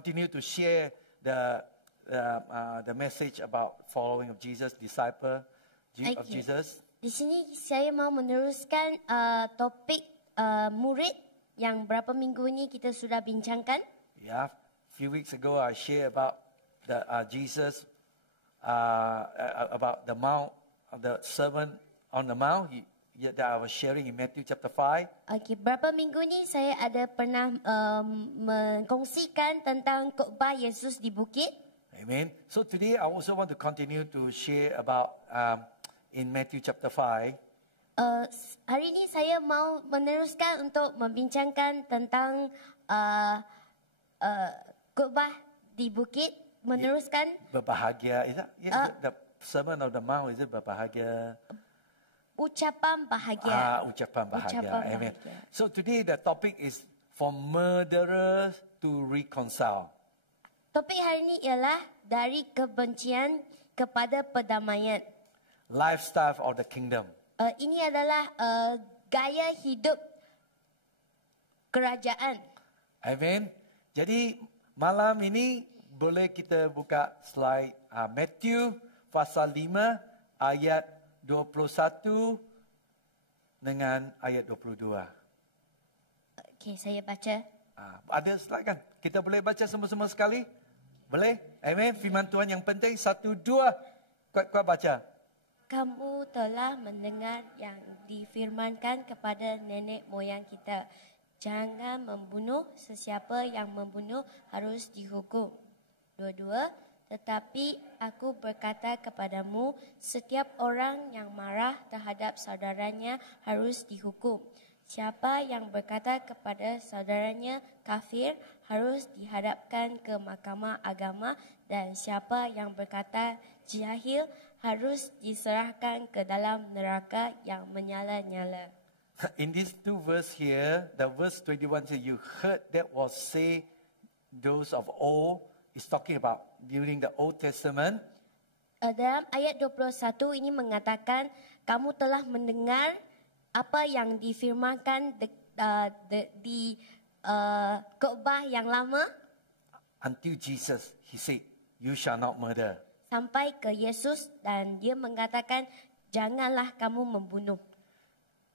continue to share the message about following of Jesus, disciple of Jesus. Di sini saya mau meneruskan topik murid yang berapa minggu ini kita sudah bincangkan. Yeah, few weeks ago I shared about the Jesus about the mount, the sermon on the mount that I was sharing in Matthew chapter 5. Okey, berapa minggu ni saya ada pernah mengkongsikan tentang khotbah Yesus di bukit. Amen. So today I also want to continue to share about in Matthew chapter 5. Hari ini saya mau meneruskan untuk membincangkan tentang khotbah di bukit, meneruskan berbahagia. Is that the sermon of the mount? Is it berbahagia? Ucapan bahagia. Ucapan bahagia. Ucapan Amen. bahagia. So today the topic is from murderers to reconcile. Topik hari ini ialah dari kebencian kepada perdamaian. Lifestyle of the kingdom. Ini adalah gaya hidup kerajaan. Amen. Jadi malam ini boleh kita buka slide Matthew pasal 5 ayat 21 dengan ayat 22. Okey, saya baca. Ada slide kan? Kita boleh baca semua-semua sekali? Boleh? Amen. Firman Tuhan yang penting. 1, 2. Kuat-kuat baca. Kamu telah mendengar yang difirmankan kepada nenek moyang kita. Jangan membunuh, sesiapa yang membunuh harus dihukum. 2, tetapi aku berkata kepadamu, setiap orang yang marah terhadap saudaranya harus dihukum. Siapa yang berkata kepada saudaranya kafir harus dihadapkan ke mahkamah agama, dan siapa yang berkata jahil harus diserahkan ke dalam neraka yang menyala-nyala. In these two verses here, the verse 21 says, you heard that was say those of old, is talking about during the Old Testament. Dalam ayat 21 ini mengatakan, kamu telah mendengar apa yang difirmankan di khotbah yang lama. Until Jesus, he said, you shall not murder. Sampai ke Yesus dan dia mengatakan, janganlah kamu membunuh.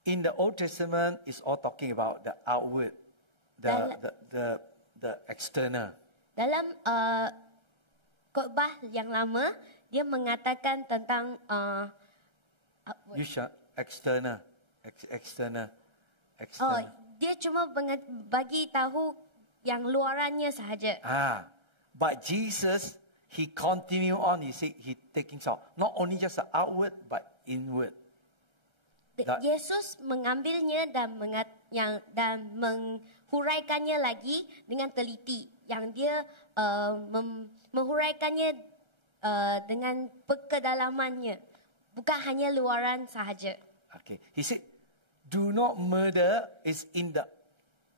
In the Old Testament, it's all talking about the outward, the external. Dalam khotbah yang lama, dia mengatakan tentang You shall external. Oh, dia cuma bagi tahu yang luarannya sahaja. But Jesus, he continue on. He said he taking out not only just the outward but inward. Yesus mengambilnya dan menghuraikannya lagi dengan teliti, yang dia menghuraikannya dengan kedalamannya, bukan hanya luaran sahaja. Okay, he said, do not murder is in the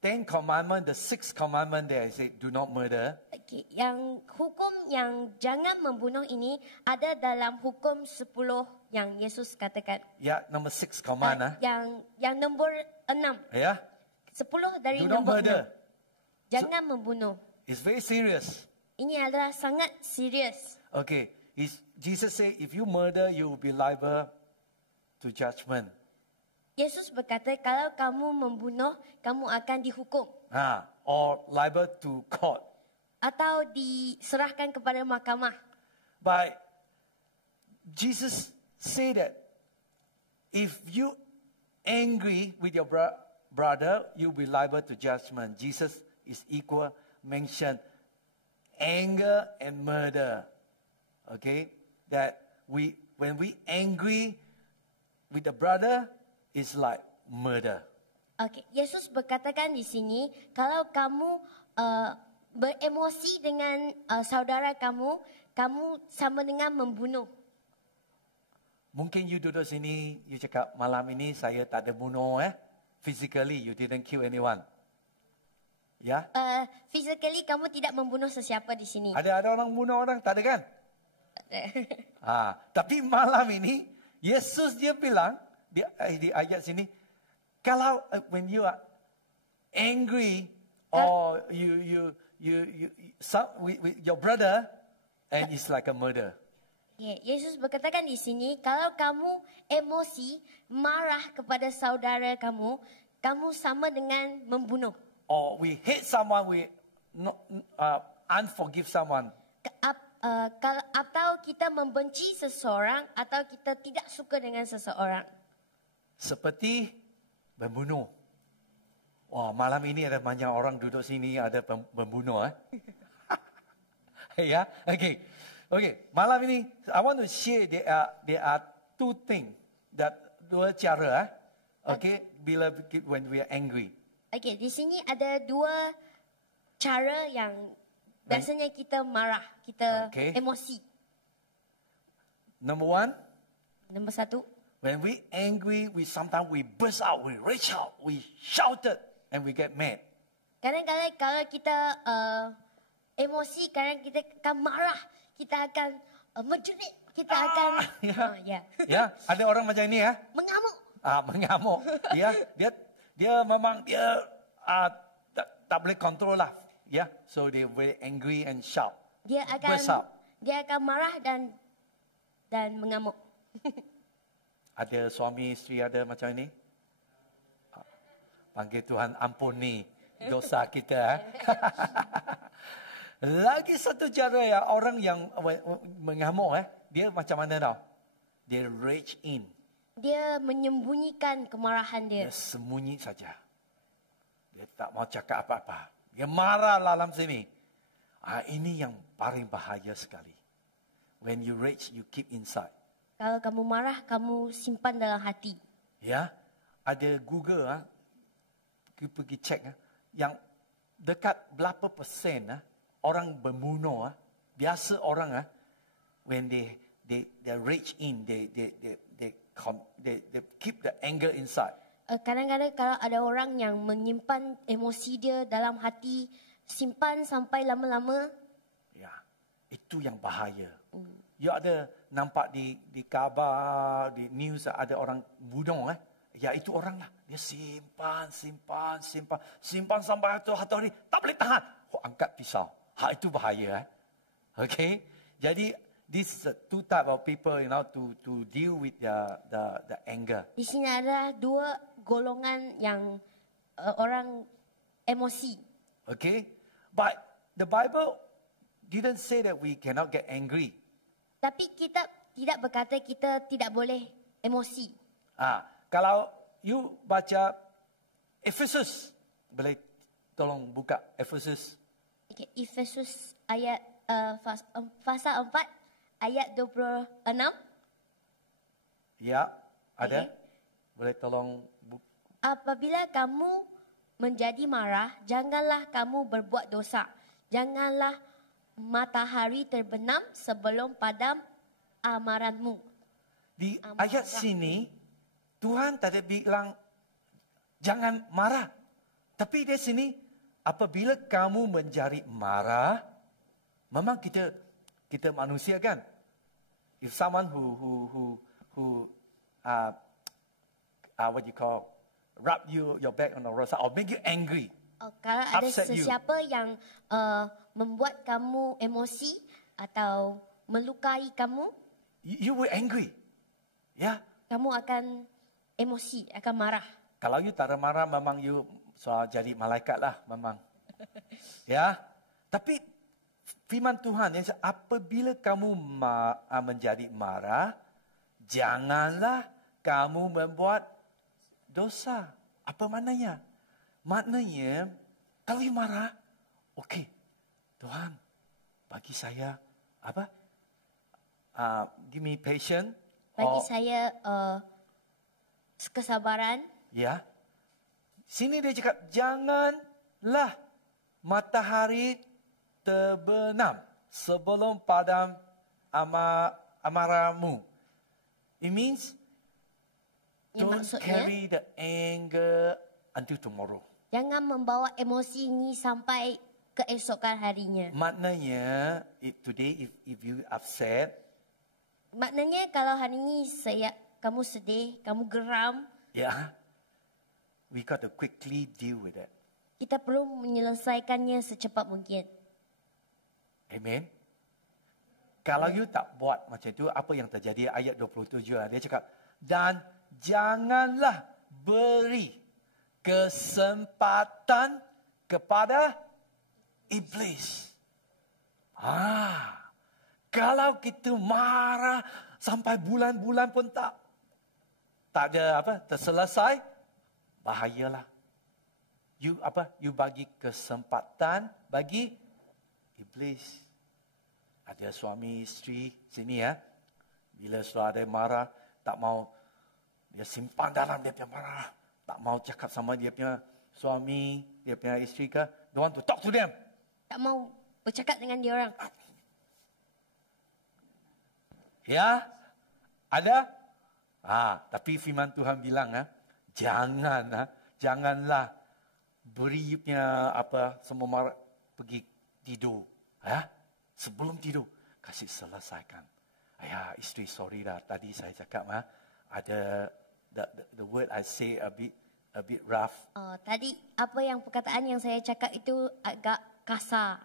10 commandment, the 6th commandment there. He said, do not murder. Okay, yang hukum yang jangan membunuh ini ada dalam hukum 10 yang Yesus katakan. Yeah, number 6 command. Yang nombor 6. Yeah. 10 dari do not nombor murder. 6. Jangan membunuh. It's very serious. Ini adalah sangat serius. Okay, Jesus said, if you murder, you will be liable to judgment. Yesus berkata, kalau kamu membunuh, kamu akan dihukum. Or liable to court. Atau diserahkan kepada mahkamah. But Jesus said that if you angry with your brother, you'll be liable to judgment. Jesus is equal mention anger and murder. Okay, that when we angry with the brother, it's like murder. Okay, Yesus berkatakan di sini, kalau kamu beremosi dengan saudara kamu, kamu sama dengan membunuh. Mungkin you duduk sini, you cakap malam ini saya tak ada bunuh physically you didn't kill anyone. Ya? Physically kamu tidak membunuh sesiapa di sini. Ada orang bunuh orang, tak ada kan? Tapi malam ini Yesus dia bilang di ayat sini, kalau when you are angry or your brother, and it's like a murder. Okay, Yesus berkatakan di sini, kalau kamu emosi, marah kepada saudara kamu, kamu sama dengan membunuh. Or we hate someone, we unforgive someone. Atau kita membenci seseorang, atau kita tidak suka dengan seseorang. Seperti membunuh. Wah, malam ini ada banyak orang duduk sini ada membunuh. Ya, okay. Malam ini I want to share there are two things dua cara. Okay, when we are angry. Okay, di sini ada dua cara yang biasanya kita marah, kita emosi. Number one. Nombor satu. When we angry, sometimes we burst out, we reach out, we shouted, and we get mad. Kadang-kadang kalau kita emosi, kadang kita akan marah, kita akan menjerit, kita akan Ya, ada orang macam ini ya. Mengamuk. Mengamuk. Dia memang tak boleh kontrol lah. Ya, so they very angry and shout. Dia akan marah dan mengamuk. Ada suami isteri ada macam ini? Panggil Tuhan ampuni dosa kita. Lagi satu cara ya, orang yang mengamuk dia macam mana tau? Dia rage in. Dia menyembunyikan kemarahan dia. Dia sembunyi saja. Dia tak mau cakap apa-apa. Dia marah dalam sini. Ini yang paling bahaya sekali. When you rage, you keep inside. Kalau kamu marah, kamu simpan dalam hati. Ya, ada Google pergi cek yang dekat berapa persen orang membunuh biasa orang when they rage in, they keep the anger inside. Kadang-kadang kalau ada orang yang menyimpan emosi dia dalam hati, simpan sampai lama-lama. Ya, itu yang bahaya. You ada nampak di khabar, di news ada orang bunuh Ya itu orang lah. Dia simpan sampai satu hari tak boleh tahan. Angkat pisau. Itu bahaya Okay. Jadi this is two type of people to deal with the anger. Di sini ada dua golongan yang orang emosi. Okay. But the Bible didn't say that we cannot get angry. Tapi kita tidak berkata kita tidak boleh emosi. Kalau you baca Efesus, boleh tolong buka Efesus. Okay, Efesus ayat pasal 4 ayat 26. Ya, ada. Okay. Boleh tolong apabila kamu menjadi marah, janganlah kamu berbuat dosa. Janganlah matahari terbenam sebelum padam amaranmu. Di ayat sini, Tuhan tak ada bilang, jangan marah. Tapi di sini, apabila kamu menjadi marah, memang kita manusia kan. If someone who what you call, rub your back on the roadside or make you angry. Kalau ada sesiapa yang membuat kamu emosi atau melukai kamu, you were angry. Ya. Kamu akan emosi, akan marah. Kalau you tak ada marah, memang you jadi malaikat lah, memang. Ya. Tapi firman Tuhan yang apabila kamu menjadi marah, janganlah kamu membuat dosa. Apa maknanya? Maknanya, kalau you marah, okey, Tuhan, bagi saya apa? Give me patience. Bagi saya kesabaran. Ya. Sini dia cakap, janganlah matahari terbenam sebelum padam amarahmu. It means don't carry the anger until tomorrow. Jangan membawa emosi ini sampai keesokan harinya. Maknanya, today if you upset. Maknanya kalau hari ini kamu sedih, kamu geram. Yeah. We got to quickly deal with it. kita perlu menyelesaikannya secepat mungkin. Amen. Kalau you tak buat macam itu, apa yang terjadi? Ayat 27, dia cakap, dan janganlah beri kesempatan kepada iblis. Kalau kita marah sampai bulan-bulan pun tak ada terselesai, bahayalah. You bagi kesempatan bagi iblis. Ada suami isteri sini ya. Bila sudah ada marah, tak mau dia simpan dalam dia punya marah. Tak mau cakap sama dia punya suami, dia punya isteri ke. Don't want to talk to them. Tak mau bercakap dengan dia orang. Ya, ada. Tapi firman Tuhan bilang, janganlah beri punya semua marah pergi tidur. Sebelum tidur, kasih selesaikan. Isteri, sorry dah. Tadi saya cakap, ada the word I say a bit rough. Tadi apa yang perkataan yang saya cakap itu agak kasar.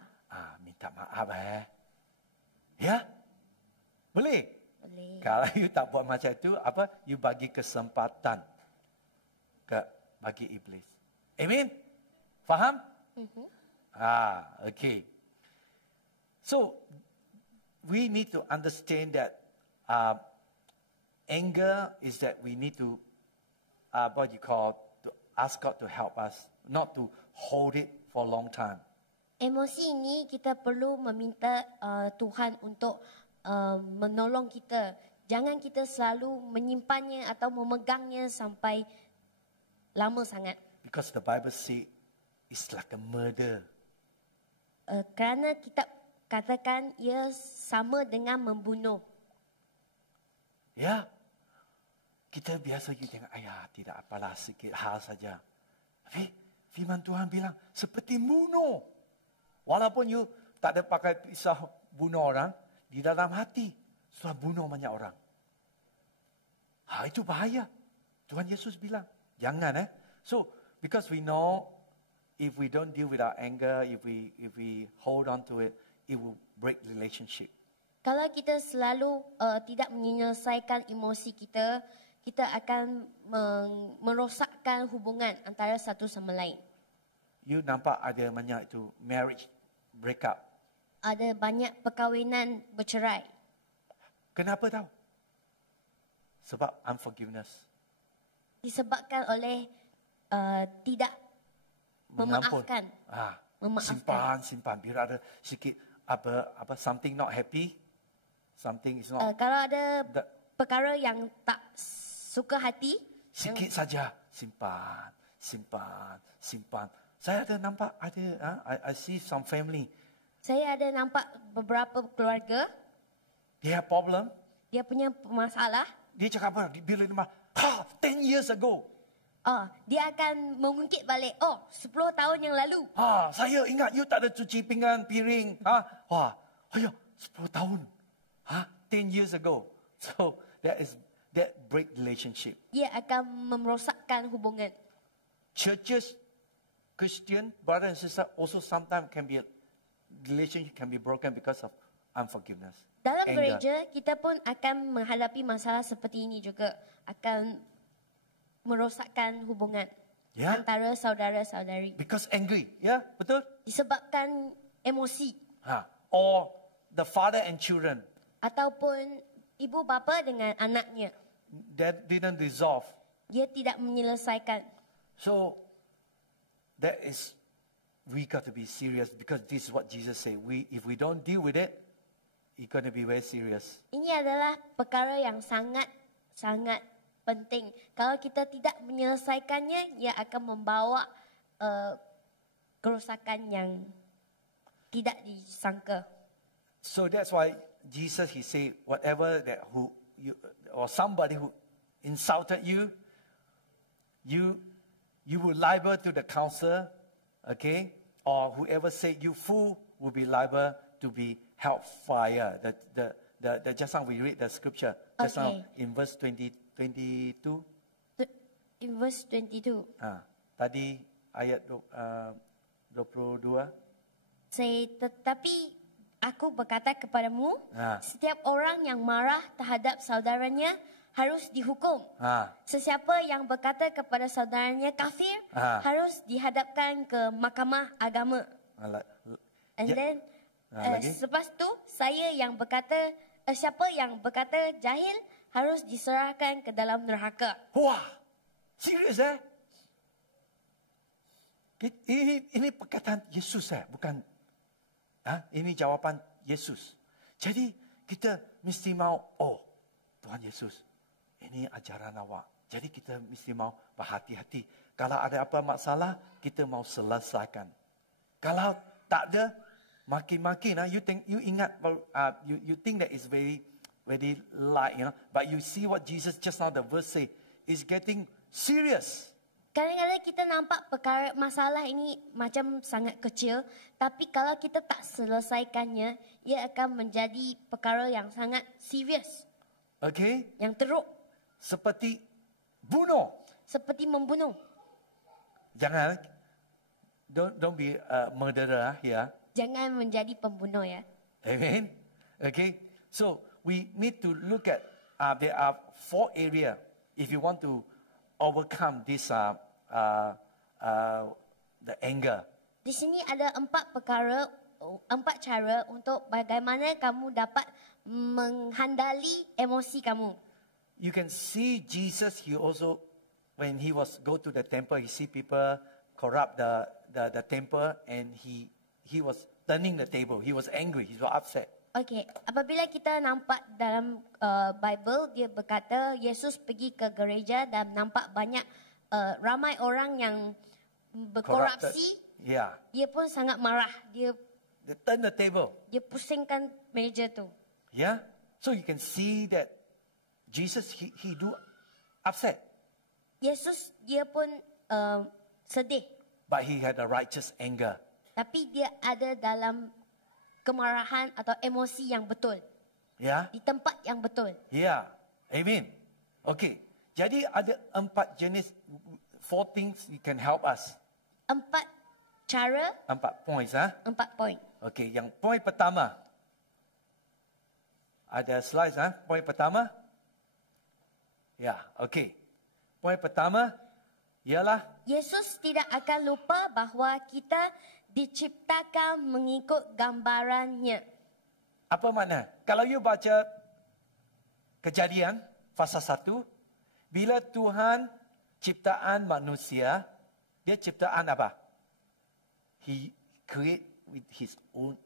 Minta maaf Ya? Boleh? Boleh. Kalau you tak buat macam itu, you bagi kesempatan bagi iblis. Amen? Faham? Okay. So, we need to understand that anger is that we need to, to ask God to help us, not to hold it for a long time. Emosi ini kita perlu meminta Tuhan untuk menolong kita. Jangan kita selalu menyimpannya atau memegangnya sampai lama sangat. Because the Bible says it's like a murder. Kerana kita katakan ia sama dengan membunuh. Ya. Kita biasa tengok, tidak apalah, sikit hal saja. Tapi firman Tuhan bilang, seperti bunuh. Walaupun you tak ada pakai pisau bunuh orang, di dalam hati sudah bunuh banyak orang. Itu bahaya. Tuhan Yesus bilang, jangan So, because we know, if we don't deal with our anger, if we hold on to it, it will break relationship. Kalau kita selalu tidak menyelesaikan emosi kita, kita akan merosakkan hubungan antara satu sama lain. You nampak ada banyak itu marriage breakup. Ada banyak perkahwinan bercerai. Kenapa tahu? Sebab unforgiveness. Disebabkan oleh tidak memaafkan. Simpan. Biar ada sikit something not happy, something is not. Kalau ada perkara yang tak suka hati, sikit saja simpan. Saya ada nampak I see some family. Saya ada nampak beberapa keluarga. They have problem. Dia punya masalah. Dia cakap apa? Bila dia 10 years ago. Dia akan mengungkit balik. 10 tahun yang lalu. Saya ingat you tak ada cuci pinggan, piring. 10 tahun. 10 years ago. So that break relationship. Dia akan merosakkan hubungan. Churches, Christian, brother and sister, also sometimes relationship can be broken because of unforgiveness. Dalam anger. gereja, kita pun akan menghadapi masalah seperti ini juga. Akan merosakkan hubungan antara saudara-saudari. Because angry, betul? Disebabkan emosi. Or the father and children. Ataupun ibu bapa dengan anaknya. That didn't resolve. Dia tidak menyelesaikan. So, we got to be serious because this is what Jesus said. If we don't deal with it, it's going to be very serious. Ini adalah perkara yang sangat penting. Kalau kita tidak menyelesaikannya, ia akan membawa kerosakan yang tidak disangka. So that's why Jesus, he said, whatever or somebody who insulted you will liable to the council, okay? Or whoever said you fool will be liable to be hellfire. Just now we read the scripture. Just now in verse 22. In verse 22. Tadi ayat 22. Tetapi aku berkata kepadamu, setiap orang yang marah terhadap saudaranya harus dihukum. Sesiapa yang berkata kepada saudaranya kafir harus dihadapkan ke mahkamah agama. And then selepas tu siapa yang berkata jahil harus diserahkan ke dalam neraka. Wah, serius Ini perkataan Yesus bukan? Ini jawapan Yesus. Jadi kita mesti mau, Tuhan Yesus, ini ajaran awak. Jadi kita mesti mau berhati-hati. Kalau ada apa masalah, kita mau selesaikan. Kalau tak ada, makin-makin. You ingat, you think that is very, very light, But you see what Jesus just now the verse say is getting serious. Kadang-kadang kita nampak perkara masalah ini macam sangat kecil, tapi kalau kita tak selesaikannya, ia akan menjadi perkara yang sangat serius. Okay? Yang teruk. Seperti bunuh. Seperti membunuh. Jangan, don't be a murderer here. Jangan menjadi pembunuh ya. Amen. Okay? So, we need to look at, there are 4 areas if you want to overcome this the anger. Di sini ada 4 cara untuk bagaimana kamu dapat menghandali emosi kamu. You can see Jesus. He also, when he was go to the temple, he see people corrupt the temple, and he was turning the table. He was angry. He was upset. Okay, apabila kita nampak dalam Bible, dia berkata Yesus pergi ke gereja dan nampak banyak ramai orang yang berkorupsi. Yeah. Dia pun sangat marah. They turn the table. Dia pusingkan meja tu. Yeah. So you can see that Jesus he do upset. Yesus dia pun sedih. But he had a righteous anger. Tapi dia ada dalam kemarahan atau emosi yang betul. Ya. Di tempat yang betul. Ya. Amen. Okay. Jadi ada 4 jenis, 4 things you can help us. 4 cara. 4 points 4 poin. Okay. Yang poin pertama. Ada slide Poin pertama. Ya. Okay. Poin pertama ialah Yesus tidak akan lupa bahawa kita diciptakan mengikut gambarannya. Apa makna? Kalau you baca Kejadian pasal 1, bila Tuhan ciptaan manusia, dia ciptaan apa? He create with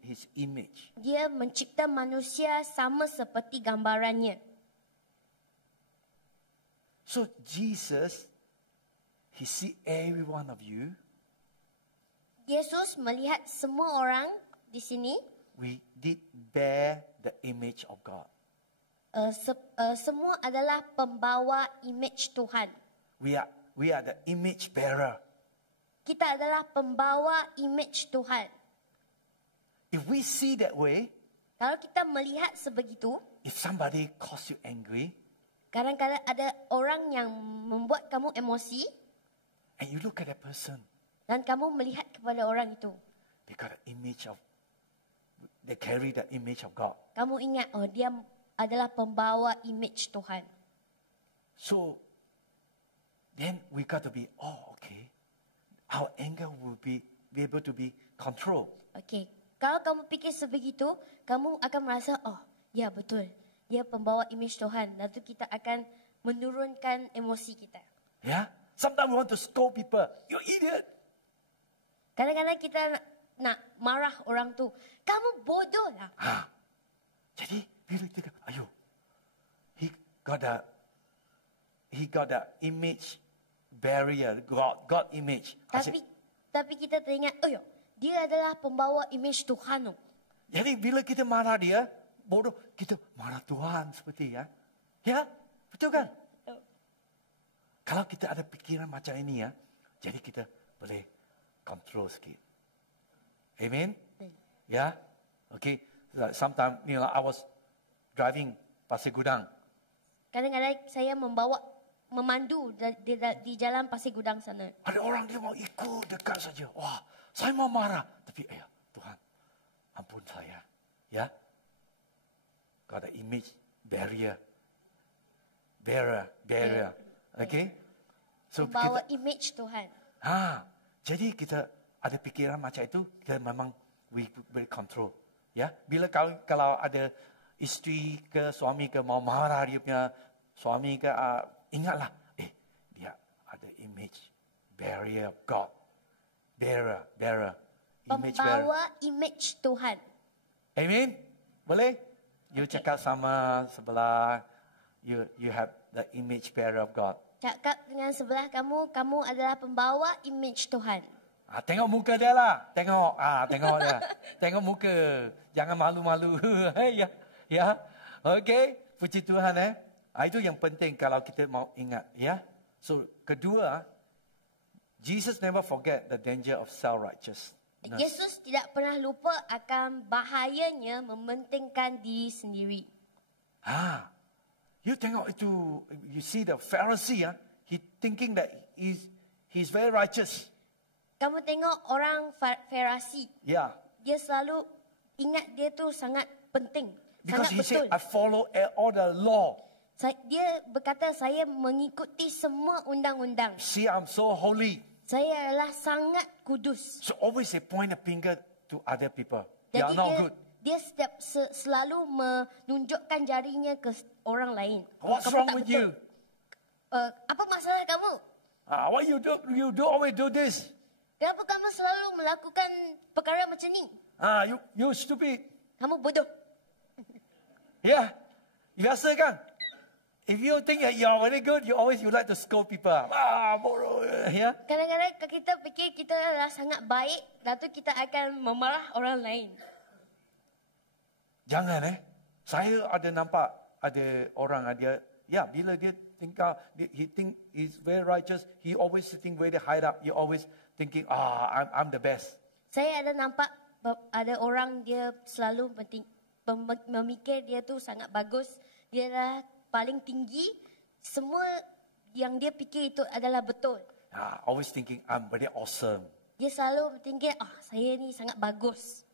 his image. Dia mencipta manusia sama seperti gambarannya. So Jesus, he see every one of you. Yesus melihat semua orang di sini. We did bear the image of God. Semua adalah pembawa image Tuhan. We are the image bearer. Kita adalah pembawa image Tuhan. If we see that way, kalau kita melihat sebegitu, if somebody cause you angry, kadang-kadang ada orang yang membuat kamu emosi, and you look at that person, dan kamu melihat kepada orang itu, they carry the image of God. Kamu ingat, dia adalah pembawa image Tuhan. So, then we got to be, okay. Our anger will be able to be controlled. Okay. Kalau kamu fikir sebegitu, kamu akan merasa, ya betul. Dia pembawa image Tuhan. Lalu kita akan menurunkan emosi kita. Yeah. Sometimes we want to scold people. You idiot. Kadang-kadang kita nak marah orang tu. Kamu bodoh lah. Jadi, bila kita, he got the image barrier, God image. Tapi kita teringat, dia adalah pembawa image Tuhan. Jadi bila kita marah dia, bodoh, kita marah Tuhan seperti ya. Ya, betul kan? Kalau kita ada pikiran macam ini jadi kita boleh control sikit. Amen? Ya? Okay. Sometimes, I was driving Pasir Gudang. Kadang-kadang saya membawa memandu di jalan Pasir Gudang sana. Ada orang dia mau ikut dekat saja. Wah, saya mau marah. Tapi Tuhan, ampun saya. Ya. Got an image barrier. Barrier. Okay? So Bawa image Tuhan. jadi kita ada pikiran macam itu, kita memang we control. Ya, bila kalau ada isteri ke suami ke mau marah dia punya suami ke, ingatlah, dia ada image barrier of God. Bearer. Pembawa image Tuhan. Amen. Boleh? You cakap sama sebelah, you have the image bearer of God. Cakap dengan sebelah kamu adalah pembawa image Tuhan. Tengok muka dia lah. Tengok dia. Tengok muka. Jangan malu-malu. Ya. Okay. Puji Tuhan. Itu yang penting kalau kita mau ingat. Ya. So, kedua, Jesus never forget the danger of self-righteousness. Yesus tidak pernah lupa akan bahayanya mementingkan diri sendiri. You tengok itu, you see the Pharisee, he thinking that he's very righteous. Kamu tengok orang Farisi. Yeah. Dia selalu ingat dia tu sangat penting. Because sangat he betul. said, I follow all the law. Dia berkata, saya mengikuti semua undang-undang. See, I'm so holy. Saya adalah sangat kudus. So always they point a finger to other people. They Jadi are not good. Dia selalu menunjukkan jarinya ke orang lain. What's Kamu wrong tak with betul. you? Apa masalah kamu? Why you do always do this? Kenapa kamu selalu melakukan perkara macam ni? You stupid. Kamu bodoh. Yeah. Biasa kan? If you think that you are very good, you like to scold people. Bodoh. Yeah. Kadang-kadang kita fikir kita adalah sangat baik, lalu kita akan memarah orang lain. Jangan Saya ada nampak ada orang bila dia tinggal, he think he's very righteous, he always sitting very high up, he always thinking, I'm the best. Saya ada nampak ada orang dia selalu memikir dia tu sangat bagus, dia adalah paling tinggi, semua yang dia fikir itu adalah betul. Always thinking, I'm very awesome. Dia selalu berfikir, saya ni sangat bagus.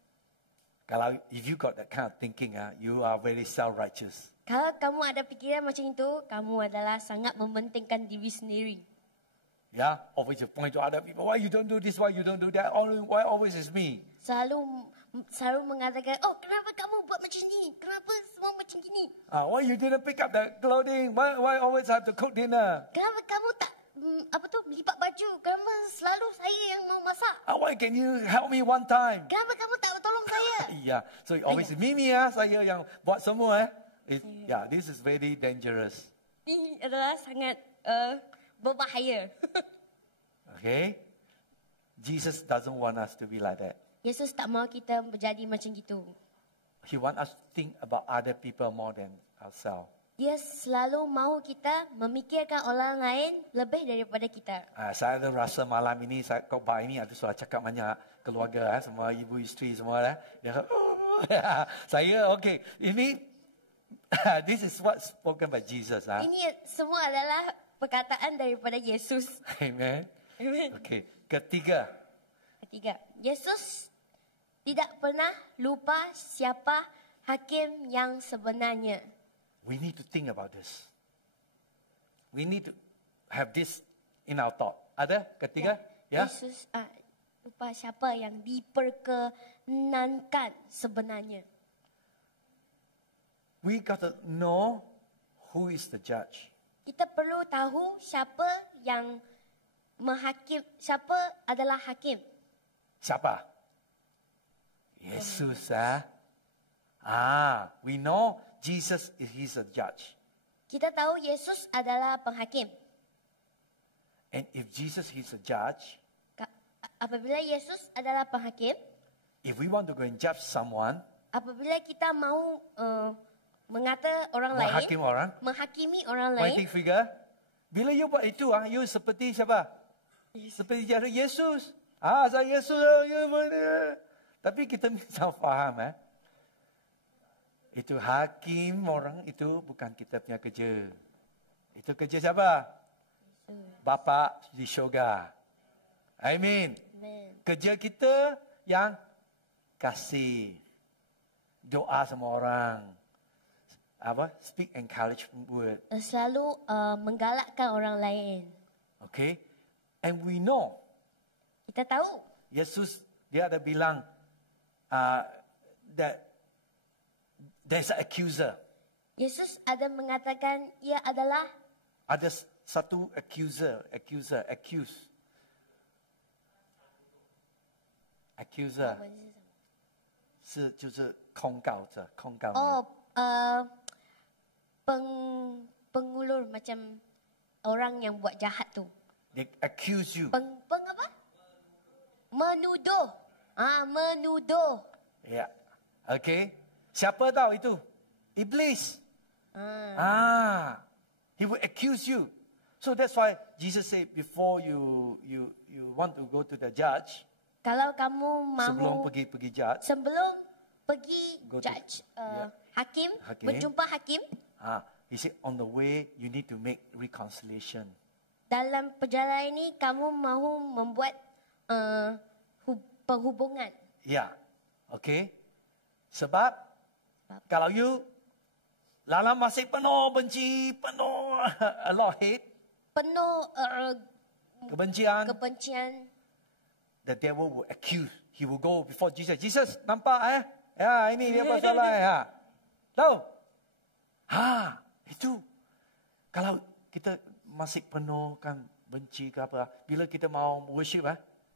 Kalau if you got that kind of thinking, you are very self-righteous. Kalau kamu ada pikiran macam itu, kamu adalah sangat mementingkan diri sendiri. Yeah, always you point to other people. Why you don't do this? Why you don't do that? Why always is me? Selalu mengatakan, kenapa kamu buat macam ni? Kenapa semua macam gini? Why you didn't pick up the clothing? Why always have to cook dinner? Kenapa kamu tak lipat baju? Kenapa selalu saya yang mau masak? Why can you help me one time? Kenapa kamu tak tolong saya? Yeah, so always me saya yang buat semua. This is very dangerous. Ini adalah sangat berbahaya. Okay, Jesus doesn't want us to be like that. Yesus tak mahu kita menjadi macam gitu. He want us to think about other people more than ourselves. Dia selalu mahu kita memikirkan orang lain lebih daripada kita. Saya rasa malam ini, khotbah ini ada suara cakap banyak keluarga, semua ibu isteri semua. Saya ini this is what spoken by Jesus. Ini semua adalah perkataan daripada Yesus. Amen. Okay. Ketiga, Yesus tidak pernah lupa siapa hakim yang sebenarnya. we need to think about this. We need to have this in our thought. Ada ketiga? Ya. Yesus lupa siapa yang diperkenankan sebenarnya. We got to know who is the judge. Kita perlu tahu siapa yang siapa adalah hakim. Siapa? Yesus. We know Jesus is a judge. Kita tahu Yesus adalah penghakim. And if Jesus is a judge, Apabila Yesus adalah penghakim, if we want to go and judge someone, apabila kita mahu mengata orang menghakim lain, orang, menghakimi orang lain, pointing finger, bila you buat itu, you seperti siapa? Seperti cara Yesus. Saya Yesus. Tapi kita salah faham. Itu hakim orang itu bukan kita punya kerja. Itu kerja siapa? Bapa di syurga. Amin. Amen. Kerja kita yang kasih. Doa sama orang. Speak encouragement word. Selalu menggalakkan orang lain. Okay? And we know, Kita tahu Yesus dia ada bilang that there's an accuser. Yesus ada mengatakan ia adalah Ada satu accuser, accuse. Accuser 就是控告者，控告你。 pengulur macam orang yang buat jahat tu. They accuse you. Peng apa? Menuduh. Menuduh. Ya. Okay. Siapa tahu itu? Iblis. He will accuse you. So that's why Jesus said before you want to go to the judge, Kalau kamu sebelum mahu pergi judge, pergi Go to- judge hakim, Hakim. berjumpa hakim, he said on the way you need to make reconciliation. dalam perjalanan ini kamu mahu membuat perhubungan. Ya. Okay. Sebab kalau you dalam masih penuh benci, penuh a lot of hate, Penuh kebencian, kebencian, the devil will accuse. He will go before Jesus. Jesus, nampak Ya, ini dia masalah Tahu? Itu. Kalau kita masih penuh kan benci ke apa, bila kita mau worship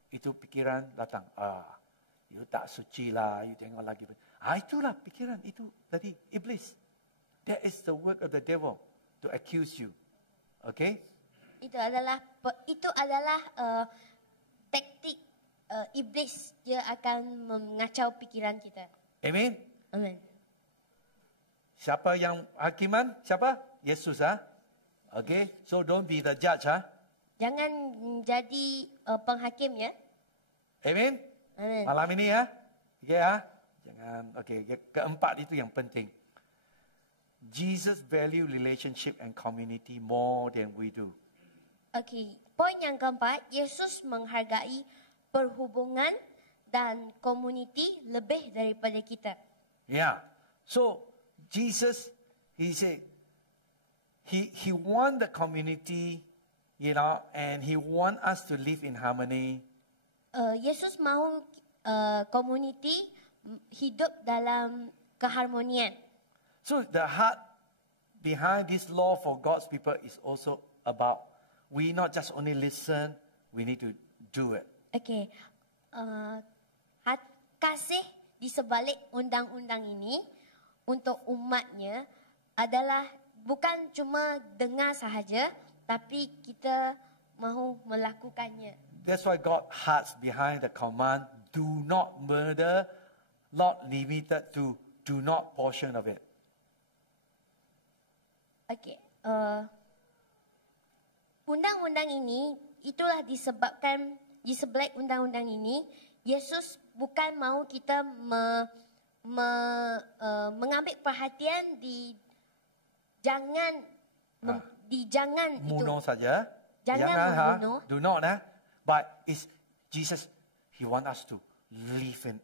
itu pikiran datang. You tak suci lah, you tengok lagi. Itulah pikiran itu tadi iblis. That is the work of the devil to accuse you. Okay? itu adalah taktik iblis. Dia akan mengacau pikiran kita. Amen. Amen. Siapa yang hakiman? Siapa? Yesus Okay? So don't be the judge Jangan jadi penghakim ya. Amen. Amen. Malam ini Okay Jangan. Okay. Keempat itu yang penting. Jesus value relationship and community more than we do. Okey, poin yang keempat, Yesus menghargai perhubungan dan komuniti lebih daripada kita. Yeah. So Jesus, he said, he want the community, and he want us to live in harmony. Yesus mahu komuniti hidup dalam keharmonian. So the heart behind this law for God's people is also about we not just only listen, we need to do it. Okey, kasih di sebalik undang-undang ini untuk umatnya adalah bukan cuma dengar sahaja, tapi kita mahu melakukannya. That's why God hearts behind the command, do not murder, not limited to do not portion of it. Okey, undang-undang ini itulah disebabkan di sebalik undang-undang ini Yesus bukan mahu kita mengambil perhatian di jangan Bunuh saja. Jangan membunuh. Do not But it's Jesus, he want us to live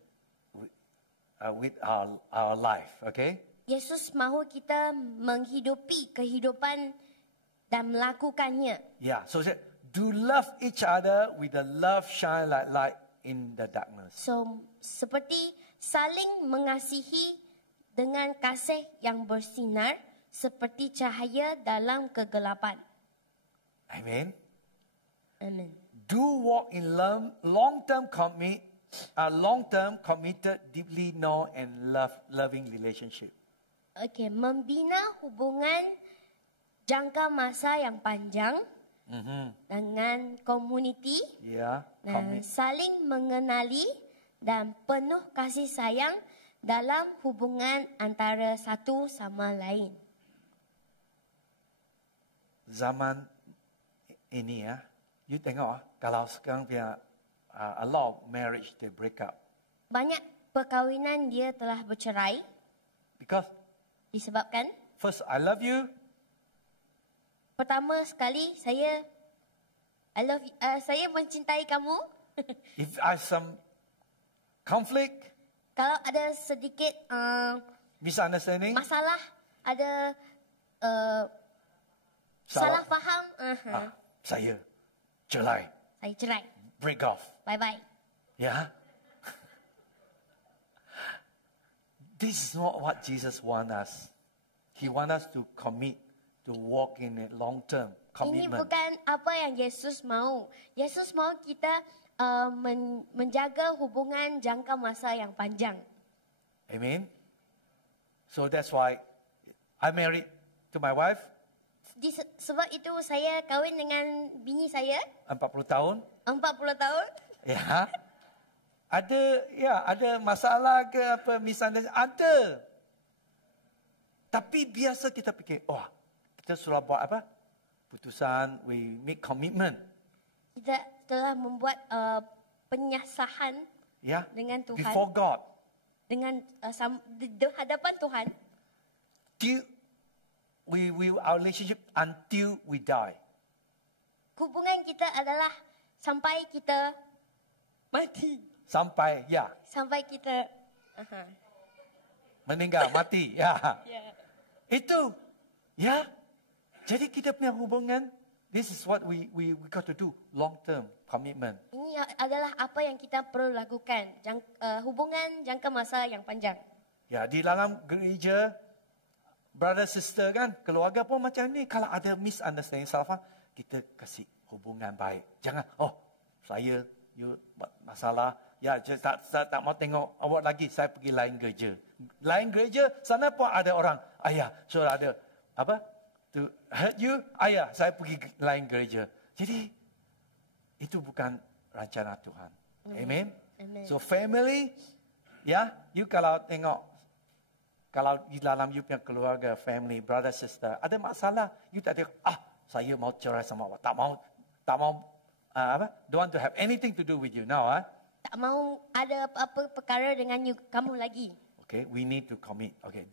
with our life, okay? Yesus mahu kita menghidupi kehidupan dan melakukannya. Yeah, so he said, do love each other with the love shine like light in the darkness. So, seperti saling mengasihi dengan kasih yang bersinar seperti cahaya dalam kegelapan. Amen. Amen. Do walk in long-term committed, deeply known and loving relationship. Okey, membina hubungan jangka masa yang panjang dengan komuniti Yeah. dan saling mengenali dan penuh kasih sayang dalam hubungan antara satu sama lain. Zaman ini you tengok kalau sekarang punya a lot of marriage they break up Banyak perkahwinan dia telah bercerai because disebabkan first I love you, pertama sekali saya Saya mencintai kamu. If I have some conflict, Kalau ada sedikit misunderstanding, masalah, ada salah faham, saya cerai, saya cerai. break off. Bye-bye. Yeah. This is not what Jesus wants us. He wants us to commit, to walk in a long-term Ini commitment. bukan apa yang Yesus mau. Yesus mau kita menjaga hubungan jangka masa yang panjang. Amen. So that's why I married to my wife Sebab itu saya kahwin dengan bini saya 40 tahun. 40 tahun. Ya. Ada masalah ke apa misunderstanding ada. Tapi biasa kita fikir, kita sudah buat apa? Putusan, we make commitment. Kita telah membuat penyasahan Ya. dengan Tuhan. Before God. Dengan di hadapan Tuhan. Our relationship until we die. Hubungan kita adalah sampai kita mati. Sampai Sampai kita meninggal, mati. Ya. Ya. Itu. Ya. Jadi kita punya hubungan, this is what we got to do, long term commitment. Ini adalah apa yang kita perlu lakukan. Hubungan jangka masa yang panjang. Ya, di dalam gereja, brother sister kan, keluarga pun macam ni. Kalau ada misunderstanding, salah faham, kita kasih hubungan baik. Jangan, saya masalah, tak mau tengok awak lagi, saya pergi lain gereja. Lain gereja, sana pun ada orang, ayah, so ada, to hurt you, ayah, saya pergi lain gereja. Jadi, itu bukan rencana Tuhan. Amen. Amen. So family, you kalau tengok, kalau di dalam you punya keluarga, family, brother, sister, ada masalah, you tak ada, saya mau cerai sama awak. Tak mau, don't want to have anything to do with you now. Tak mau ada apa-apa perkara dengan kamu lagi. Okay, we need to commit. Okay,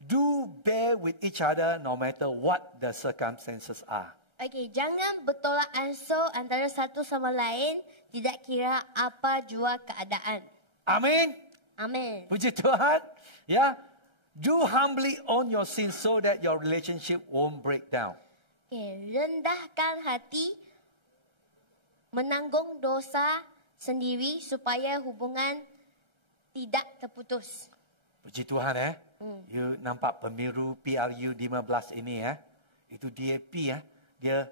do bear with each other no matter what the circumstances are. Okey, jangan bertolak ansur antara satu sama lain, tidak kira apa jua keadaan. Amin. Amin. Puji Tuhan. Ya, do humbly own your sins so that your relationship won't break down. Okey, rendahkan hati, menanggung dosa sendiri supaya hubungan tidak terputus. Puji Tuhan You nampak pemiru PRU 15 ini itu DAP dia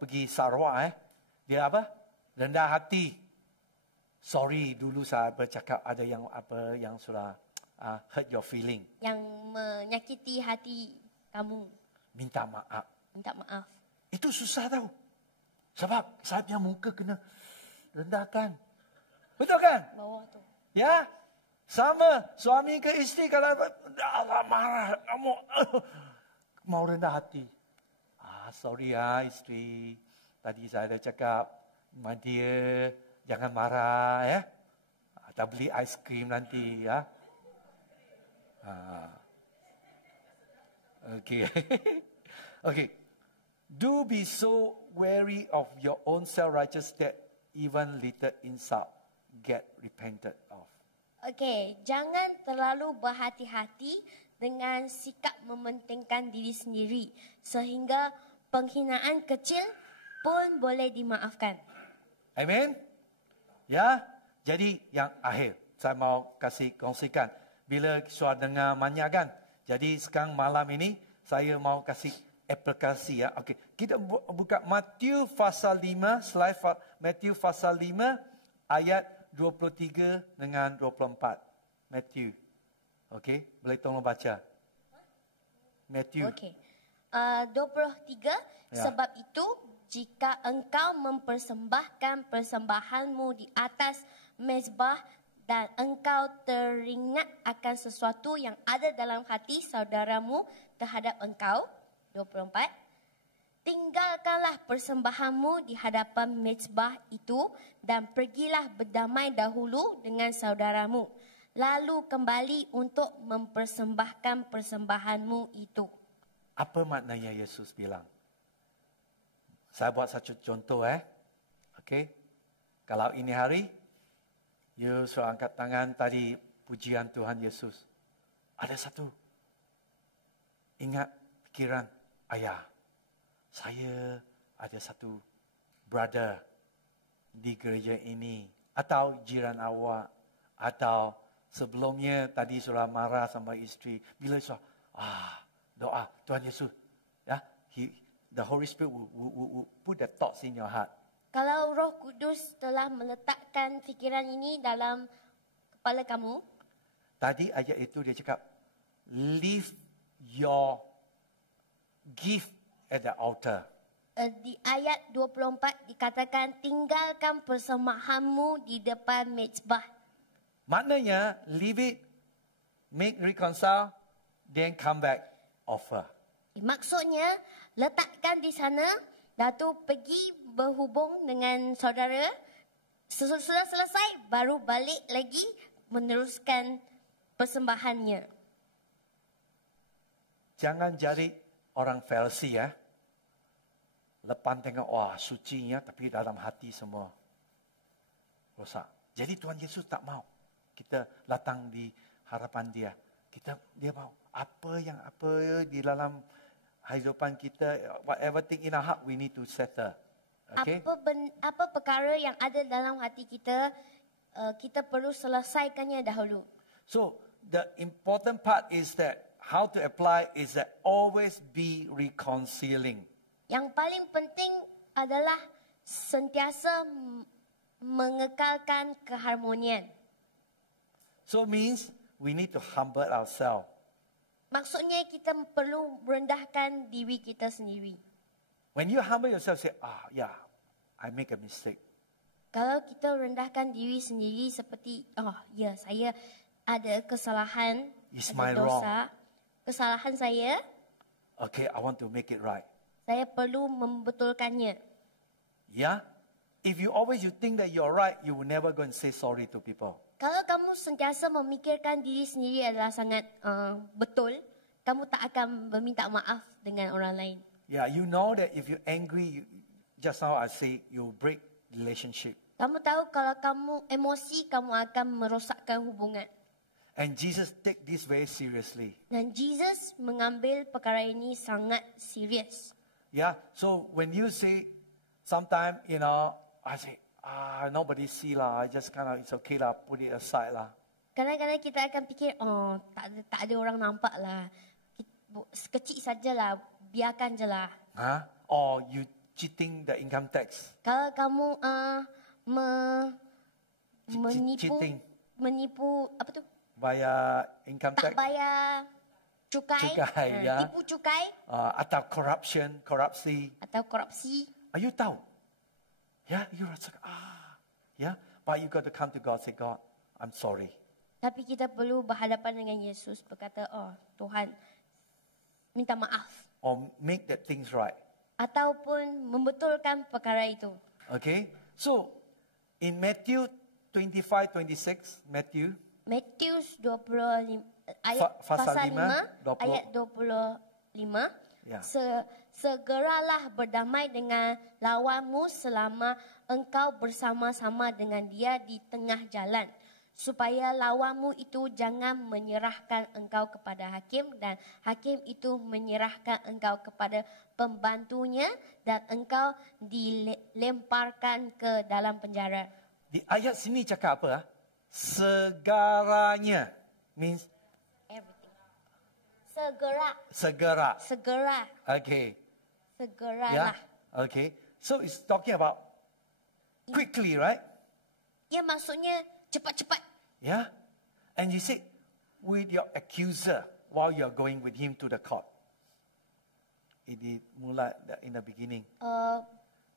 pergi Sarawak dia rendah hati. Sorry dulu saya bercakap ada yang sudah hurt your feeling. Yang menyakiti hati kamu. Minta maaf. Minta maaf. Itu susah tau. Sebab saya punya muka kena rendahkan. Betul kan? Bawah tu. Ya. Sama suami ke isteri kalau marah kamu mau rendah hati. Sorry isteri. Tadi saya dah cakap sama dia jangan marah Tak beli aiskrim nanti Okay. Okay. Do be so wary of your own self-righteous that even little insult get repented of. Okey, jangan terlalu berhati-hati dengan sikap mementingkan diri sendiri sehingga penghinaan kecil pun boleh dimaafkan. Amen. Ya, jadi yang akhir saya mau kasih kongsikan bila suara dengar banyak kan. Jadi sekarang malam ini saya mau kasih aplikasi Okey, kita buka Matius pasal 5, slide Matius pasal 5 ayat 23 dengan 24. Matthew. Okey, boleh tolong baca. Matthew. Okey. 23 sebab itu jika engkau mempersembahkan persembahanmu di atas mezbah dan engkau teringat akan sesuatu yang ada dalam hati saudaramu terhadap engkau 24 tinggalkanlah persembahanmu di hadapan mezbah itu dan pergilah berdamai dahulu dengan saudaramu. Lalu kembali untuk mempersembahkan persembahanmu itu. Apa maknanya Yesus bilang? Saya buat satu contoh Okay. Kalau ini hari, you suruh angkat tangan tadi pujian Tuhan Yesus. Ada satu. Ingat pikiran ayah. Saya ada satu brother di gereja ini. Atau jiran awak. Atau sebelumnya tadi surah marah sama isteri. Bila surah, doa Tuhan Yesus. Ya, the Holy Spirit will put the thoughts in your heart. Kalau Roh Kudus telah meletakkan fikiran ini dalam kepala kamu, tadi ayat itu dia cakap, leave your gift at the altar. Di ayat 24 dikatakan, tinggalkan persembahanmu di depan mezbah. Maknanya, leave it, make reconcile, then come back, offer. Maksudnya, letakkan di sana, Datuk pergi berhubung dengan saudara. Sesudah selesai, baru balik lagi meneruskan persembahannya. Jangan jadi orang Farisi Lepas tengok, wah sucinya, tapi dalam hati semua rosak. Jadi Tuhan Yesus tak mau kita datang di harapan dia. Dia mau apa di dalam kehidupan kita, whatever thing in our heart, we need to settle. Okay? Apa perkara yang ada dalam hati kita, kita perlu selesaikannya dahulu. So, the important part is that how to apply is that always be reconciling. Yang paling penting adalah sentiasa mengekalkan keharmonian. So means we need to humble ourselves. Maksudnya kita perlu merendahkan diri kita sendiri. When you humble yourself, say, yeah, I make a mistake. Kalau kita rendahkan diri sendiri seperti, ya, saya ada kesalahan, It's ada my dosa, kesalahan saya. Okay, I want to make it right. Saya perlu membetulkannya. Yeah? If you think that you're right, you will never go and say sorry to people. Kalau kamu sentiasa memikirkan diri sendiri adalah sangat betul, kamu tak akan meminta maaf dengan orang lain. Yeah, you know that if you're angry, just now I say you break relationship. Kamu tahu kalau kamu emosi, kamu akan merosakkan hubungan. And Jesus take this very seriously. Dan Jesus mengambil perkara ini sangat serius. Yeah, so when you say, sometimes, I say, nobody see lah, I just kind of, it's okay lah, put it aside lah. Kadang-kadang kita akan fikir, tak ada orang nampak lah. Kecil sajalah, biarkan je lah. Or you cheating the income tax. Kalau kamu menipu apa tu? Bayar income tax. Tak bayar cukai, ya. tipu cukai. Atau korupsi. Atau korupsi. You tahu? Yeah, you rasa, yeah. But you got to come to God, say, God, I'm sorry. Tapi kita perlu berhadapan dengan Yesus, berkata, Tuhan, minta maaf. Or make that things right. Ataupun membetulkan perkara itu. Okay, so in Matthew 25-26, Matthew 25 pasal 5 ayat 25. Yeah. Segeralah berdamai dengan lawanmu selama engkau bersama-sama dengan dia di tengah jalan, supaya lawanmu itu jangan menyerahkan engkau kepada hakim dan hakim itu menyerahkan engkau kepada pembantunya dan engkau dilemparkan ke dalam penjara. Di ayat sini cakap apa? Segaranya means everything. Segera. Okay. Segeralah. Yeah. Okay. So it's talking about quickly, right? Ya, maksudnya cepat-cepat. Yeah. And you say with your accuser while you're going with him to the court. Ini mula in the beginning.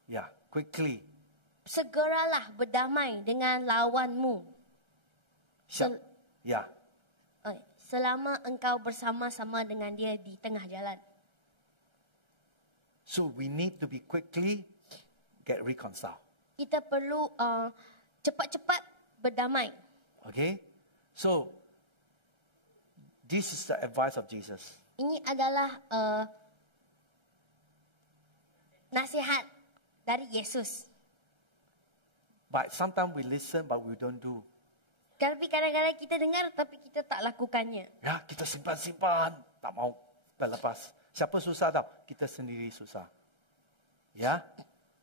Yeah, quickly. Segeralah berdamai dengan lawanmu. Yeah. Selama engkau bersama-sama dengan dia di tengah jalan. So we need to be quickly get reconciled. Kita perlu cepat-cepat berdamai. Okay. So this is the advice of Jesus. Ini adalah nasihat dari Yesus. But sometimes we listen but we don't do. Tapi kadang-kadang kita dengar tapi kita tak lakukannya. Ya, kita simpan-simpan, tak mau terlepas. Siapa susah tau? Kita sendiri susah. Ya,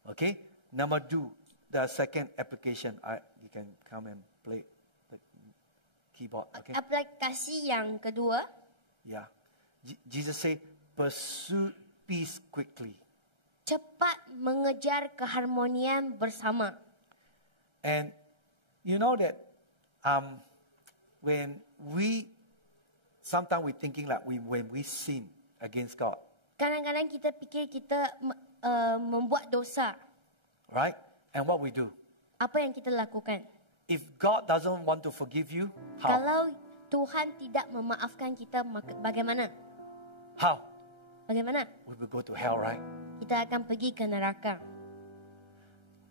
okay. Number 2, the second application. You can come and play the keyboard. Okay. Aplikasi yang kedua, Yeah. Jesus say, pursue peace quickly. cepat mengejar keharmonian bersama. And you know that when we sometimes we thinking like when we sin against God, Kadang-kadang kita fikir kita membuat dosa. right? And what we do? Apa yang kita lakukan? If God doesn't want to forgive you, how? Kalau Tuhan tidak memaafkan kita, maka bagaimana? How? Bagaimana? We will go to hell, right? Kita akan pergi ke neraka.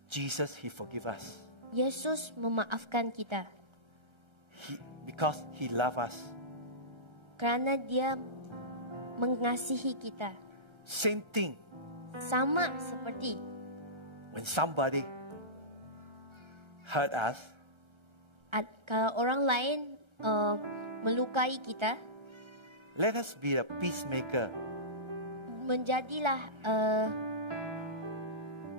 Jesus, He forgive us. Yesus memaafkan kita Because He love us. kerana Dia mengasihi kita. Same thing Sama seperti when somebody hurt us, kalau orang lain melukai kita, let us be a peacemaker. menjadilah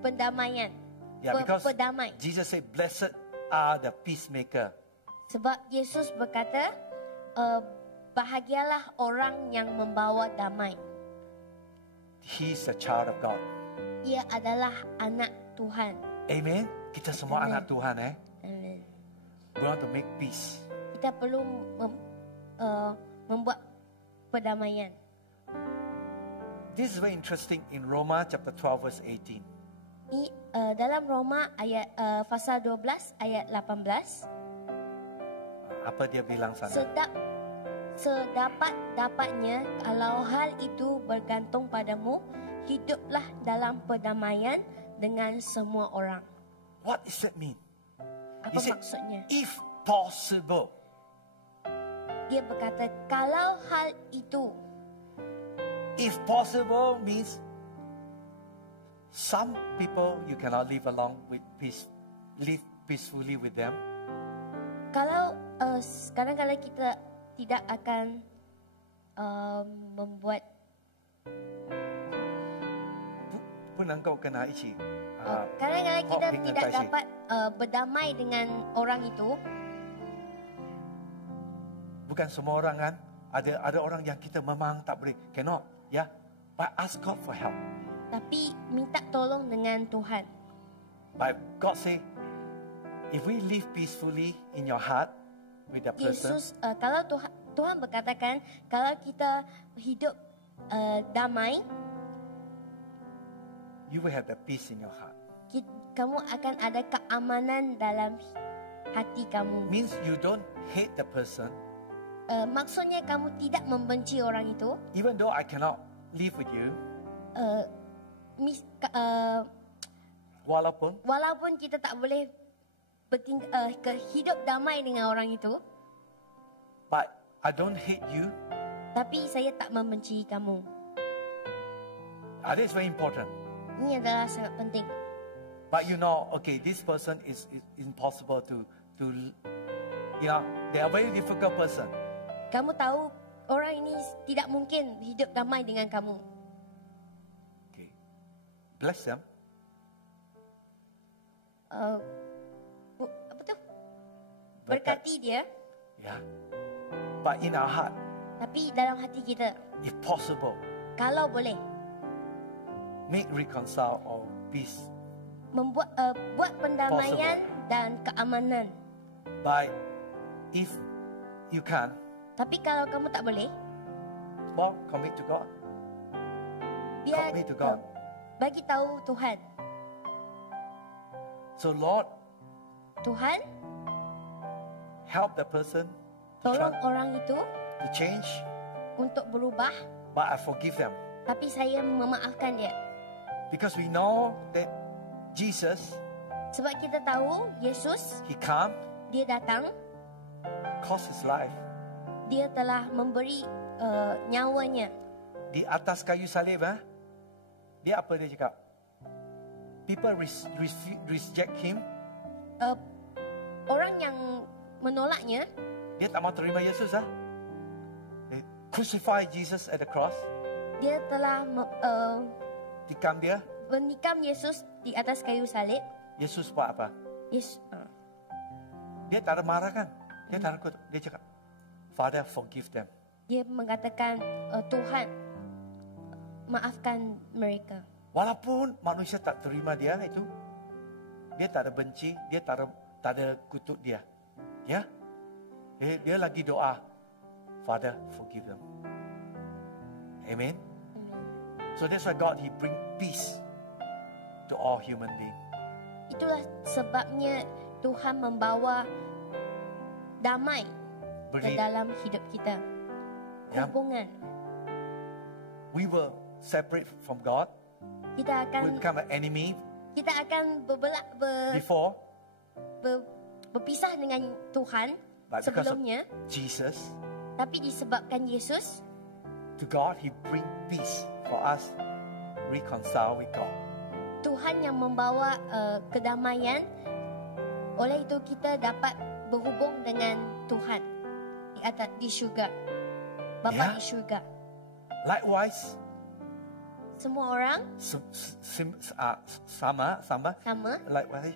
pendamaian. Yeah, because Pedamai. Jesus said, blessed are the peacemaker. Sebab Yesus berkata, bahagialah orang yang membawa damai. He's a child of God. Ia adalah anak Tuhan. Amen. Kita semua Amen. anak Tuhan, Amen. We want to make peace. Kita perlu membuat perdamaian. This is very interesting in Roma chapter 12 verse 18. Ini dalam Roma ayat pasal 12 ayat 18. Apa dia bilang sana? Sedapat-dapatnya kalau hal itu bergantung padamu, hiduplah dalam perdamaian dengan semua orang. What does that mean? Apa He said, maksudnya? if possible. Dia berkata kalau hal itu. If possible means some people you cannot live along with live peacefully with them. Kalau kadang-kadang kita tidak akan membuat 不能够跟他一起 kadang-kadang kita 和平地 tidak 在一起。 dapat berdamai dengan orang itu. Bukan semua orang kan. Ada orang yang kita memang tak boleh. Cannot. Ya. But ask God for help. Tapi minta tolong dengan Tuhan. But God say, if we live peacefully in your heart with that person, Yesus kalau Tuhan berkatakan kalau kita hidup damai, you will have the peace in your heart. kamu akan ada keamanan dalam hati kamu. Means you don't hate the person. Maksudnya kamu tidak membenci orang itu. Even though I cannot live with you, Walaupun kita tak boleh hidup damai dengan orang itu, but I don't hate you. tapi saya tak membenci kamu. That is very important. Ini adalah sangat penting. But you know, okay, this person is impossible to they are very difficult person. Kamu tahu orang ini tidak mungkin hidup damai dengan kamu. Okay, bless them. Apa tu? Berkati dia. Yeah. But in our heart, Tapi dalam hati kita, if possible, kalau boleh, make reconcile or peace. buat pendamaian dan keamanan. But if you can, Tapi kalau kamu tak boleh, well, commit to God. biar Commit to God. bagi tahu Tuhan. So Lord, Tuhan, help the person tolong orang itu to change, untuk berubah, but I forgive them. tapi saya memaafkan dia. Because we know that Jesus, Sebab kita tahu Yesus, He come, dia datang, cost His life. dia telah memberi nyawanya. Di atas kayu salib, dia apa dia cakap? people reject him, Orang yang menolaknya, dia tak mau terima Yesus ah. They crucify Jesus at the cross. dia telah Tikam dia. menikam Yesus di atas kayu salib. Yesus buat apa? Dia tak ada marah kan? Dia tak ada kutuk. Dia cakap, Father, forgive them. Dia mengatakan, Tuhan, maafkan mereka. Walaupun manusia tak terima dia itu, dia tak ada benci, dia tak ada kutuk dia. Ya? Dia lagi doa, Father, forgive them. Amen. So that's why God, He bring peace to all human being. Itulah sebabnya Tuhan membawa damai ke dalam hidup kita. Ya. Hubungan. We will separate from God. Kita We akan become an enemy before. Berpisah dengan Tuhan But because of sebelumnya. Jesus, Tapi disebabkan Yesus, to God, He bring peace for us, reconcile with God. Tuhan yang membawa kedamaian. Oleh itu kita dapat berhubung dengan Tuhan di atas di syurga. Bapa di syurga. Likewise, Semua orang sama. Likewise,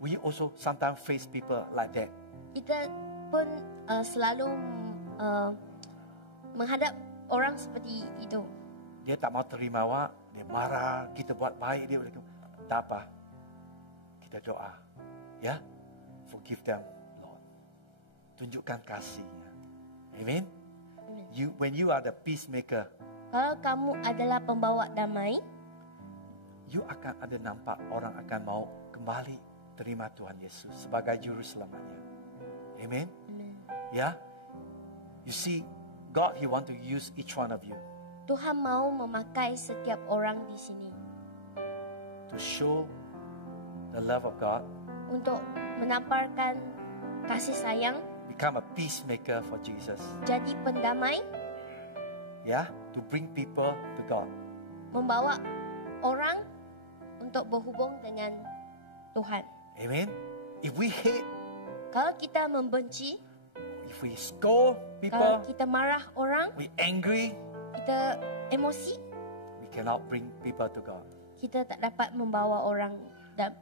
we also sometimes face people like that. Kita pun selalu menghadap orang seperti itu. Dia tak mau terima awak, dia marah, kita buat baik dia. Tak apa, kita doa. Ya, forgive them, Lord. Tunjukkan kasihnya. Amen. When you are the peacemaker, kalau kamu adalah pembawa damai, you akan ada nampak orang akan mau kembali terima Tuhan Yesus sebagai juru selamatnya. Amen. Ya, you see, God, He want to use each one of you Tuhan mau memakai setiap orang di sini to show the love of God, untuk menamparkan kasih sayang, become a peacemaker for Jesus. jadi pendamai, To bring people to God. membawa orang untuk berhubung dengan Tuhan. Amen. If we hate, Kalau kita membenci, if we scold kalau people, kita marah orang, we angry, kita emosi, we cannot bring people to God. kita tak dapat membawa orang dan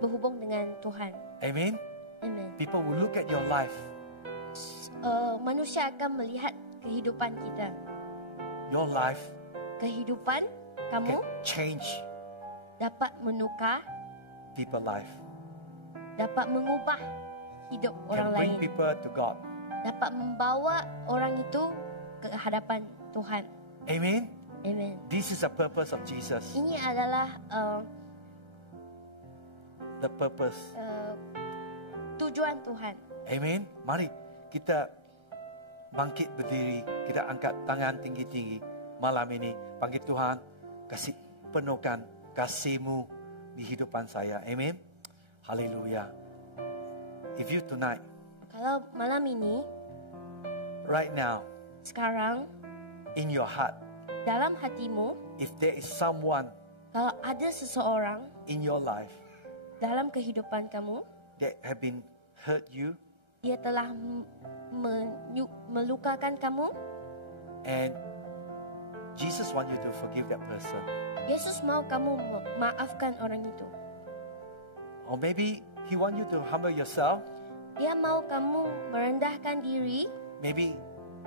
berhubung dengan Tuhan. Amen. Amen. People will look at your life. Manusia akan melihat kehidupan kita. Your life Kehidupan kamu can change dapat menukar, people's life. dapat mengubah hidup orang Can bring lain, people to God. dapat membawa orang itu ke hadapan Tuhan. Amen. Amen. This is the purpose of Jesus. Ini adalah The purpose. tujuan Tuhan. Amen. Mari kita bangkit berdiri, kita angkat tangan tinggi-tinggi malam ini. Panggil Tuhan, kasih penuhkan kasih-Mu di hidupan saya. Amen. Haleluya. If you tonight, Kalau malam ini, right now, sekarang, in your heart, dalam hatimu, if there is someone kalau ada seseorang in your life dalam kehidupan kamu, that have been hurt you, dia telah melukakan kamu, and Jesus want you to forgive that person. Yesus mau kamu maafkan orang itu. Or maybe He want you to humble yourself. Dia mau kamu merendahkan diri. Maybe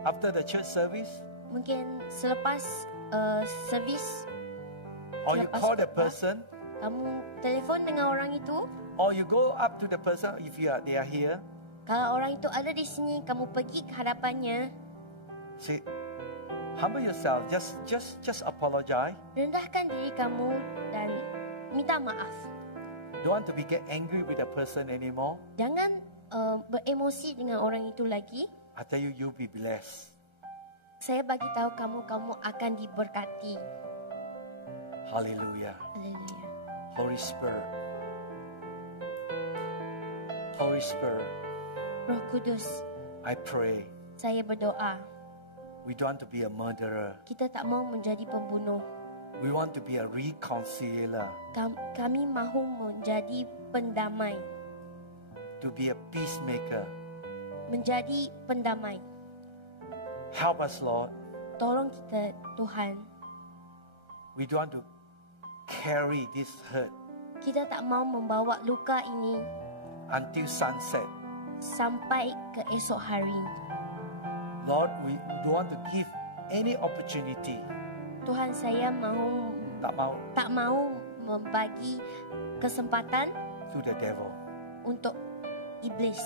after the church service, Mungkin selepas servis, or you selepas call the khotbah, person, kamu telefon dengan orang itu. or you go up to the person if they are here. Kalau orang itu ada di sini, kamu pergi ke hadapannya. Say, humble yourself. Just apologize. Rendahkan diri kamu dan minta maaf. Don't want to be get angry with the person anymore. Jangan beremosi dengan orang itu lagi. I tell you, you'll be blessed. Saya bagi tahu kamu akan diberkati. Hallelujah. Haleluya. Holy Spirit. Holy Spirit, Roh Kudus, I pray. saya berdoa. We don't want to be a murderer. Kita tak mau menjadi pembunuh. We want to be a reconciliator, Kami mahu menjadi pendamai, to be a peacemaker. menjadi pendamai. Help us, Lord. Tolong kita, Tuhan. We don't want to carry this hurt Kita tak mau membawa luka ini until sunset. sampai ke esok hari. Lord, we don't want to give any opportunity. Tuhan, saya tak mau membagi kesempatan To the devil. untuk iblis.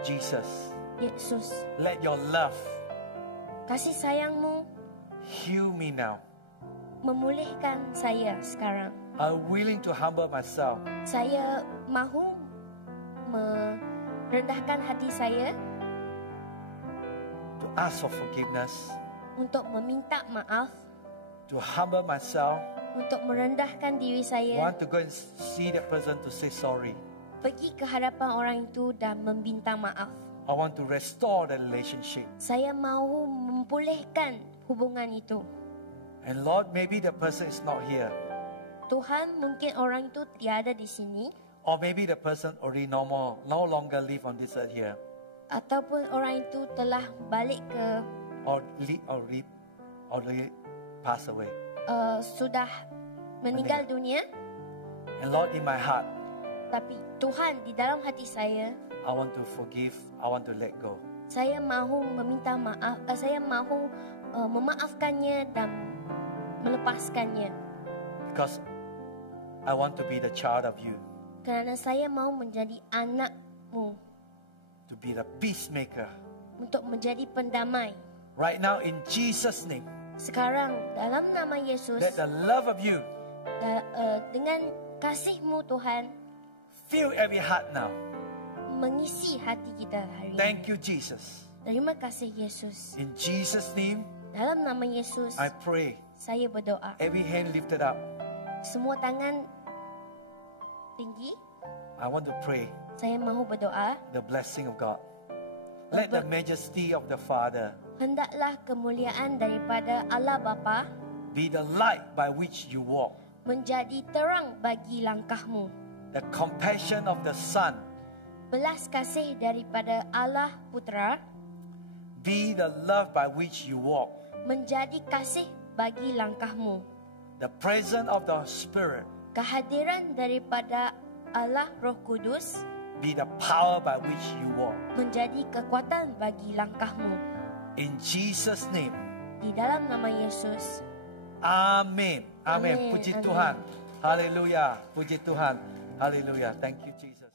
Jesus, Yesus, let your love kasih sayangmu heal me now. memulihkan saya sekarang. I'm willing to humble myself Saya mahu merendahkan hati saya to ask for forgiveness, untuk meminta maaf, to humble myself. untuk merendahkan diri saya, Want to go and see that person to say sorry. pergi ke hadapan orang itu dan meminta maaf. I want to restore the relationship. Saya mahu memulihkan hubungan itu. And Lord, maybe the person is not here. Tuhan, mungkin orang itu tiada di sini, Or maybe the person already no longer live on this earth here. ataupun orang itu telah balik ke Or pass away. Sudah meninggal dunia. And Lord, in my heart, Tapi Tuhan, di dalam hati saya, I want to forgive. I want to let go. saya mahu meminta maaf. Saya mahu memaafkannya dan melepaskannya. Because I want to be the child of you. Kerana saya mahu menjadi anakmu, To be the peacemaker. untuk menjadi pendamai. Right now, in Jesus' name, Sekarang, dalam nama Yesus, let the love of you dengan kasih-Mu Tuhan, fill every heart now. mengisi hati kita hari ini. Thank you, Jesus. Terima kasih Yesus. In Jesus' name, Dalam nama Yesus, I pray. saya berdoa. Every hand lifted up. Semua tangan tinggi, I want to pray saya mahu berdoa. the blessing of God. Let the majesty of the Father Hendaklah kemuliaan daripada Allah Bapa be the light by which you walk. menjadi terang bagi langkahmu. The compassion of the Son Belas kasih daripada Allah Putera be the love by which you walk. menjadi kasih bagi langkahmu. The presence of the Spirit Kehadiran daripada Allah Roh Kudus be the power by which you walk. menjadi kekuatan bagi langkahmu. In Jesus' name. Di dalam nama Yesus. Amen. Amen. Amen. Puji Amen. Tuhan. Haleluya. Puji Tuhan. Haleluya. Thank you, Jesus.